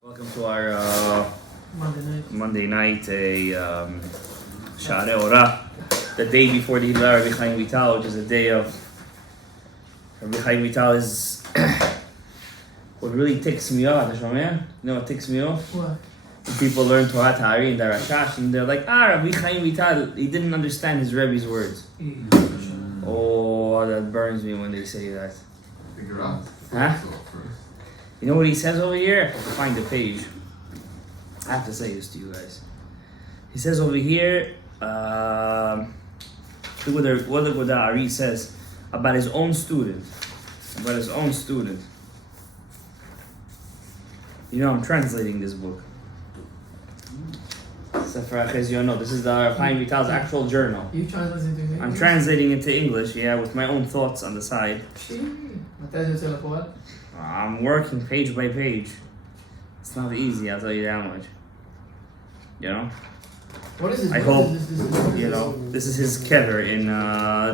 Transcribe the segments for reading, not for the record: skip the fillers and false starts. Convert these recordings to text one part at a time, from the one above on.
Welcome to our Monday night, Sharei Orah, the day before the Hillah Rabbi Chaim Vital, which is a day of Rabbi Chaim Vital is what really ticks me off. You know what ticks me off? What? When people learn Torah Tahari and Darashash and they're like, Rabbi Chaim Vital, he didn't understand his Rebbe's words. Oh, that burns me when they say that. Figure out. Huh? You know what he says over here? I have to find the page. I have to say this to you guys. He says over here, look what the Ari says about his own student. About his own student. You know, I'm translating this book. Sefer HaChezionot. This is the Rav Chaim Vital's actual journal. You translating to English? I'm translating it to English, yeah, with my own thoughts on the side. מתי זה יוצא לפועל? I'm working page by page. It's not easy, I'll tell you that much. You know? What is this? I hope, you know, this is his kever in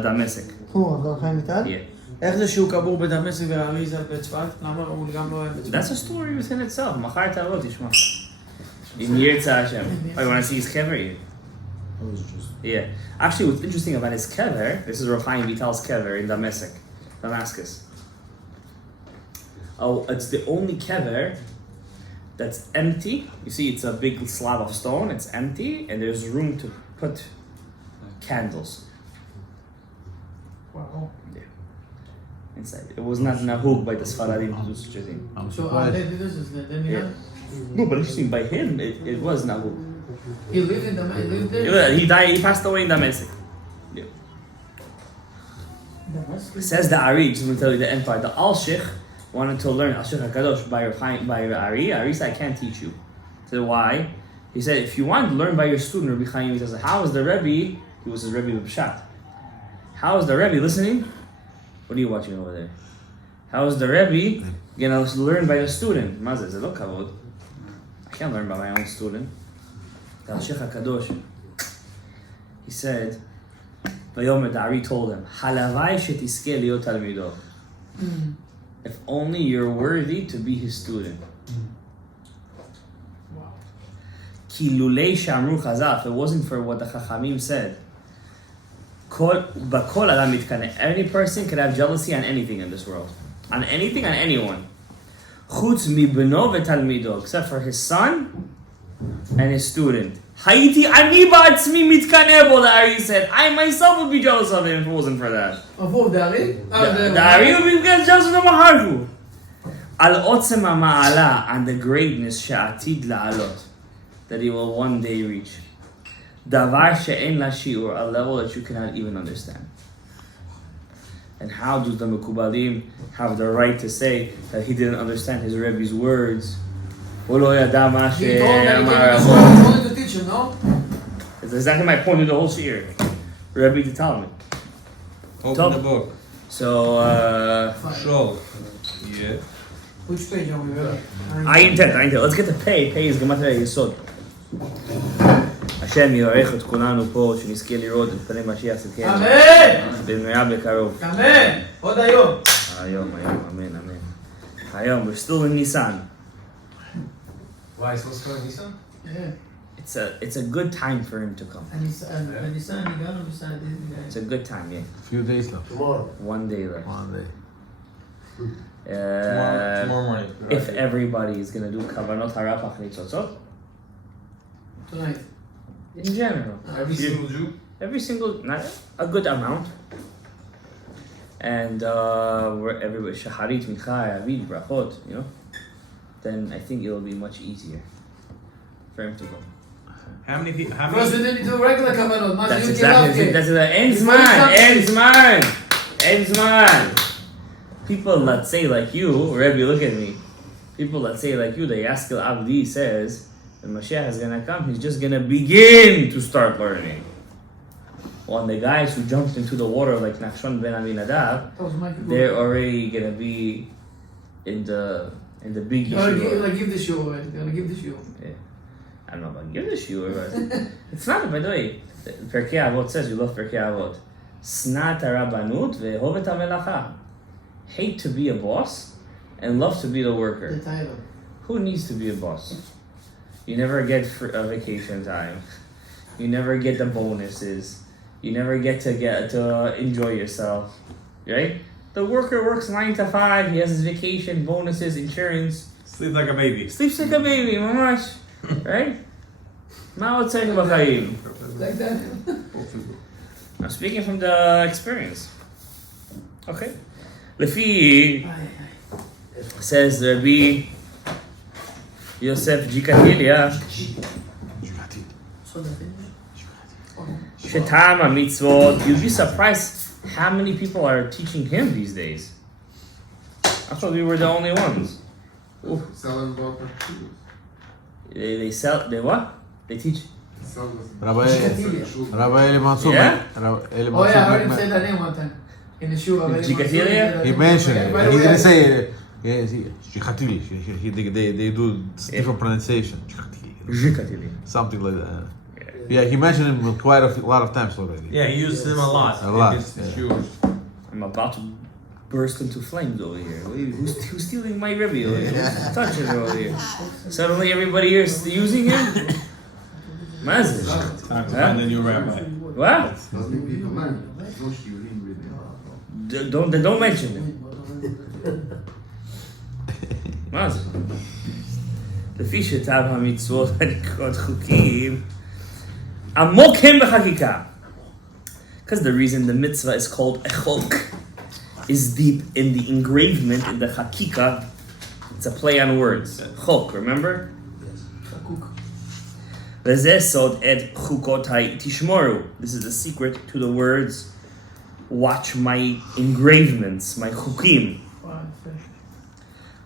Damascus. הוא, רב חיים ויטל? Yeah. איך זה שהוא קבור בדמשק והארי זה בצפת? למה הוא גם לא אוהב בצפת? That's a story within itself. מחר תעלות, תשמע. In Yirtzeh Hashem. Oh, you want to see his kever here? Yeah. Actually, what's interesting about his kever, this is Rav Chaim Vital's kever in Damascus. Oh, it's the only kever that's empty. You see, it's a big slab of stone. It's empty, and there's room to put candles. Wow. Yeah. Inside. It was not nahug by the Sfaradim to do such a thing. So they did this, then Yeah. No, but interesting, by him, it was nahug. He lived in Damascus? He lived there? He died. He passed away in Damascus. Yeah. Damascus? Says the Ari. Just going to tell you the end part. The Al-Sheikh wanted to learn Al-Sheikh HaKadosh by Ari. Ari said, I can't teach you. I said, why? He said, if you want to learn by your student, Rabbi Chaim, he says, how is the Rebbe, he was his Rebbe with Pshat. How is the Rebbe listening? What are you watching over there? How is the Rebbe going to learn by the student? Mazah said, look, Kavod, I can't learn by my own student. The Al-Sheikh HaKadosh, he said, the Ari told him, Halavai shetiske liot talmido. If only you're worthy to be his student. Ki lulei shamru chazal, if it wasn't for what the Chachamim said, bakol adam mitkane, any person could have jealousy on anything in this world. On anything, on anyone. Chutz mibno v'talmido, except for his son and his student. Hayiti ani ba'atzmi mitkane bo, the Ari said, I myself would be jealous of him if it wasn't for that. Of the Ari? The Ari would be jealous of the Maharhu. Al otzem ha'ma'ala, and the greatness she'atid la'alot, that he will one day reach. Davar she'en la shi'ur, a level that you cannot even understand. And how do the Mekubalim have the right to say that he didn't understand his Rebbe's words? He told that he wanted to teach him, no? It's exactly my point of the whole shiur. Rebbe to tell me. Open the book. So, Show. Yeah. Which page are we at? I intend. Let's get to pay. Pay is Gematria Yesod. השם יברך את כולנו פה, שנזכה לראות את פני משיח צדקנו. אמן! במהרה בקרוב. אמן! עוד היום. היום, אמן. היום, we're still in Nisan. Why is supposed to go to Nissan? Yeah. It's a good time for him to come. הניסן, הגענו בסעד. It's a good time, yeah. Few days left. Tomorrow. One day left. One day. Tomorrow morning. If everybody is gonna do kavanot harapach nitzotzot, Tonight. in general, Every single Jew? every single, not a good amount, and where everybody shaharit mincha avid brachot, you know, then I think it will be much easier for him to go. How many people? How First we many? need to do regular kavanot. מה That's זה exactly יוקר it. That's the ends man. People that say like you, Rebbe, look at me. People that say like you, the Yaskil Abdi says, when Mashiach is gonna come, he's just gonna begin to start learning. Well, the guys who jumped into the water like Nachshon ben Aminadab, they're already gonna be in the big yeshiva. Give the show, right? They're gonna give the show. Yeah. I don't know about give the shiur, but it's not, by the way. Perkei Avot says, you love Perkei Avot. Snat harabanut ve'hovet hamelacha. Hate to be a boss and love to be the worker. The title. Who needs to be a boss? You never get vacation time. You never get the bonuses. You never get to enjoy yourself, right? The worker works 9 to 5. He has his vacation, bonuses, insurance. Sleep like a baby. Sleeps like a baby, mamash, right? Now saying about Chaim. Like that. I'm speaking from the experience. Okay. Lefi says Rabbi Yosef Jikatilia. Shetama mitzvot. You'd be surprised how many people are teaching him these days. I thought we were the only ones. Ooh. Selling about They sell. They what? They teach. Rabbi Eli Mansour. Yeah? Oh yeah, I heard him say that name one time. In the shoe. Jikatilia? He mentioned it. He didn't say it. Jikatili. They do different pronunciation. Jikatilia. Something like that. Yeah, he mentioned him quite a lot of times already. Yeah, he uses him a lot. A lot, It's yeah. Jewish. I'm about to burst into flames over here. Who's stealing my Rebbe over here? Who's touching it over here? Suddenly everybody here is using him? Mazin. Time to find a new rabbi. What? Don't mention him. Mazin. לפי שטב המצוות הנקראות חוקים עמוק הם בחקיקה. Because the reason the mitzvah is called a chok is deep in the engravement in the hakika. It's a play on words. Chok, remember? וזה סוד את חוקותיי תשמורו. This is the secret to the words watch my engravements, my chukim.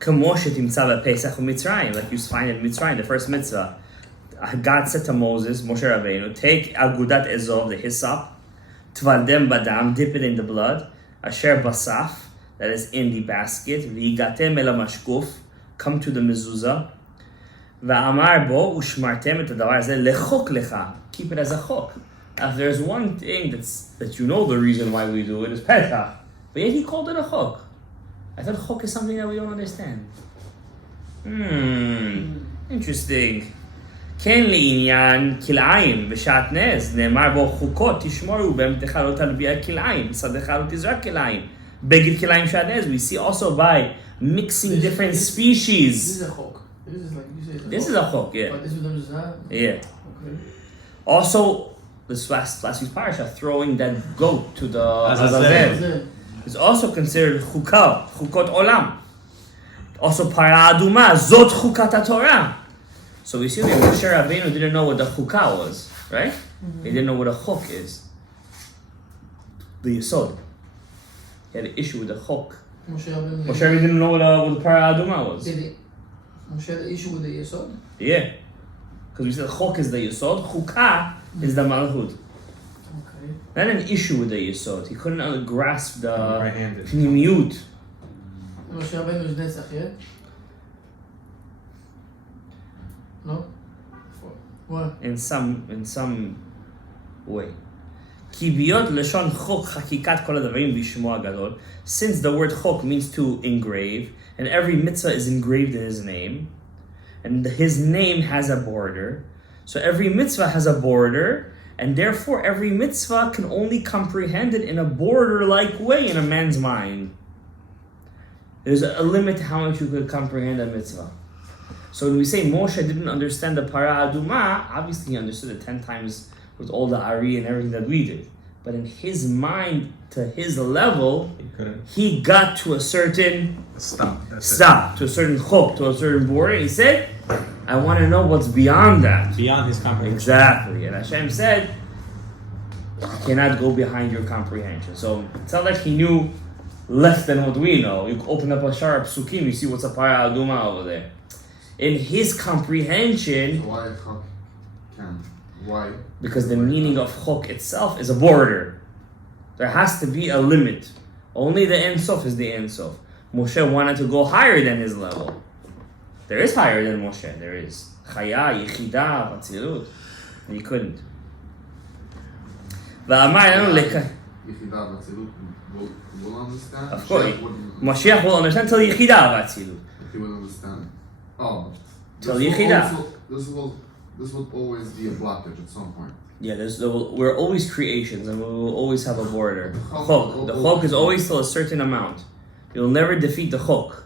כמו שתמצא בפסח ומצרים, like you find in Mitzrayim, the first mitzvah. God said to Moses, Moshe Rabbeinu, take agudat ezov, the hyssop, tvaldem badam, dip it in the blood, asher basaf, that is in the basket, v'igatem el hamashkuf, come to the mezuzah, va'amar bo ushmartem et hadavar hazeh lechok lecha, keep it as a chok. Now, if there's one thing that you know the reason why we do it is Pesach, but yet he called it a chok. I thought chok is something that we don't understand. Interesting. כן לעניין כלאיים בשעת נס, נאמר בו חוקות תשמורו באמתך לא תלביע כלאיים, שדך לא תזרק כלאיים, בגד כלאיים שעת נס. We see also by mixing different species. This is a chok. This is a chok, yeah. But this is the Yeah. Okay. Also, this last week's parasha, throwing that goat to the Azazel. Azazel is also considered chukah, chukot olam. Also, para aduma, zot chukat haTorah. So we see that Moshe Rabbeinu didn't know what the chukah was, right? He didn't know what a chok is. The yesod. He had an issue with the chok. Moshe Moshe Rabbeinu didn't know what the para aduma was. Moshe had the issue with the yesod? Yeah. Because we said chok is the yesod, chukah is the malchut. Okay. Not an issue with the yesod. He couldn't grasp the Right-handed. pnimiyut. Moshe Rabbeinu is netzach, yeah? No? What? In some way. כי ביות לשון חוק חקיקת כל הדברים בשמו הגדול, since the word chok means to engrave, and every mitzvah is engraved in his name, and his name has a border, so every mitzvah has a border, and therefore every mitzvah can only comprehend it in a border-like way in a man's mind. There's a limit to how much you could comprehend a mitzvah. So when we say Moshe didn't understand the para aduma, obviously he understood it 10 times with all the Ari and everything that we did. But in his mind, to his level, he got to a certain stop, to a certain chok, to a certain border. He said, I want to know what's beyond that. Beyond his comprehension. Exactly. And Hashem said, you cannot go behind your comprehension. So it's not like he knew less than what we know. You open up a Shara Psukim, you see what's a para aduma over there. In his comprehension, Why chok can? Why? because the meaning of chok itself is a border. There has to be a limit. Only the Ein Sof is the Ein Sof. Moshe wanted to go higher than his level. There is higher than Moshe. There is Chaya, Yechida, Atzilut. And he couldn't. Yechidah, Atzilut, will understand. Of course. Mashiach wouldn't- Mashiach will understand till Yechida, Atzilut. He will understand. Oh. Till This will Yechidah. also- This will always be a blockage at some point. Yeah, we're always creations and we will always have a border. Chok. The chok is always till a certain amount. You'll never defeat the chok.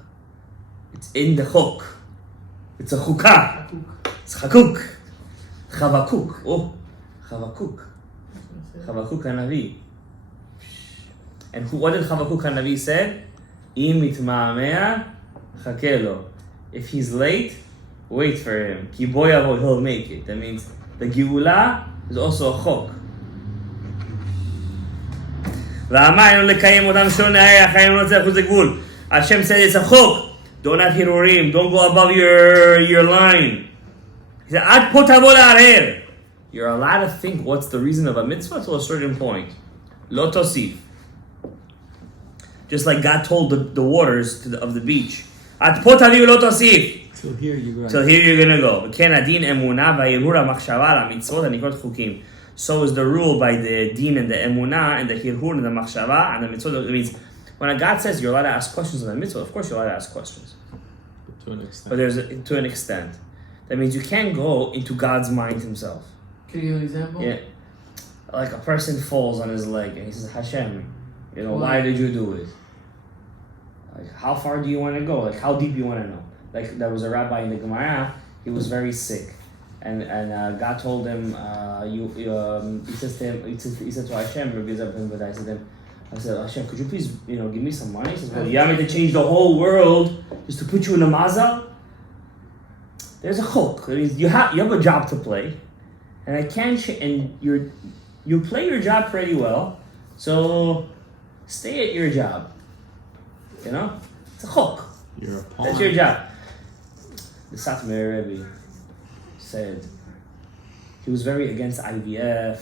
It's in the chok. It's a chukah. It's chakuk. Chavakuk. Oh, Chavakuk. Chavakuk HaNavi. And what did Chavakuk HaNavi say? Im mitma'amea chakelo. If he's late, wait for him. Ki bo yavo, he'll make it. That means the Geula is also a chok. ואמרנו לקיים אותם שעון הערך, החיים לא צריך לחוץ לגבול. Hashem said it's a chok. Don't have hirurim. Don't go above your line. He said, Ad po tavo la'arer. You're allowed to think what's the reason of a mitzvah to a certain point. Lo tosif. Just like God told the waters of the beach. Ad po taviu lo tosif. Till here you go. Till here you're gonna go. וכן הדין אמונה וההרהור המחשבה על המצוות הנקראות חוקים. So is the rule by the din and the emunah and the hirhur and the machshava and the mitzvot. It means when a God says you're allowed to ask questions on the mitzvah, of course you're allowed to ask questions. To an extent. But to an extent. That means you can't go into God's mind himself. Can you give an example? Yeah. Like a person falls on his leg and he says, Hashem, why did you do it? Like, how far do you want to go? Like, how deep you want to know? Like, there was a rabbi in the Gemara, he was very sick. And God told him, he said to Hashem, I said, Hashem, could you please, give me some money? He says, well, you want me to change the whole world just to put you in a mazal? There's a chok. You have a job to play, and I can't. And you play your job pretty well, so stay at your job. It's a chok. You're a pawn. That's your job. The Satmar Rebbe said he was very against IVF,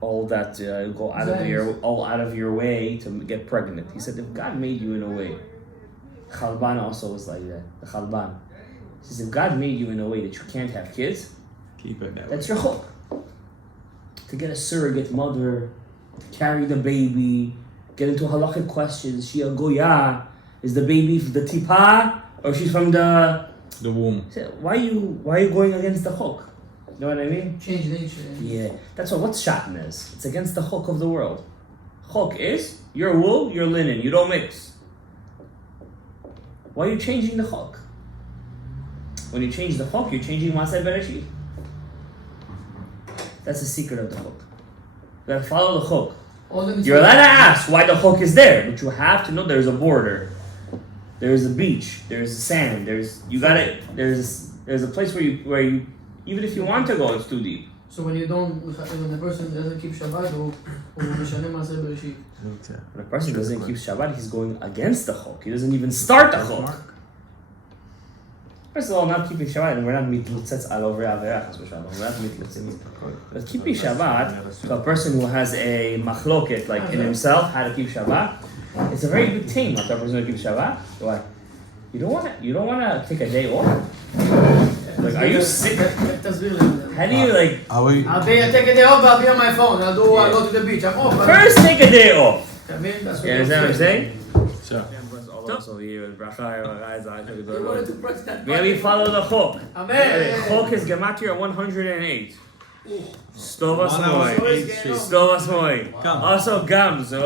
all that go out of your way to get pregnant. He said if God made you in a way, Chalban also was like that. The Chalban. He says if God made you in a way that you can't have kids, Keep it that that's way. your chok. To get a surrogate mother, to carry the baby, get into halachic questions. She a goya? Is the baby from the tipa or she's from the womb? He said, why are you going against the chok? You know what I mean? Change nature. Yeah. That's what's shatnez. It's against the chok of the world. Chok is your wool, your linen. You don't mix. Why are you changing the chok? When you change the chok, you're changing Maseh Bereshit. That's the secret of the chok. You gotta follow the chok. You're allowed to ask why the chok is there, but you have to know there's a border. There's a beach. There's sand. There's a place where you even if you want to go, it's too deep. So when the person doesn't keep Shabbat, or Mishanem Maseh Bereshit. When a person doesn't keep Shabbat, he's going against the chok. He doesn't even start the chok. First of all, not keeping Shabbat, and we're not mitlutzets all over Averach, we're not mitlutzets. But keeping Shabbat to a person who has a machloket, like in himself, how to keep Shabbat, it's a very big thing. Not a person who keeps Shabbat. Why? You don't want to take a day off. Like, are you sick? How do you like? I'll take a day off. I'll be on my phone. I'll go to the beach. I'm off. First, take a day off. I mean, that's You understand what I'm saying? So, May we follow the chok. Amen. Chok is gematria 108. Stovas 108 moy. street. Stovas moy. Gam. Also gamzo.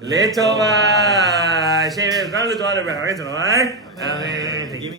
Letova. Shem, גם לתורה לבחריתו, right? Amen.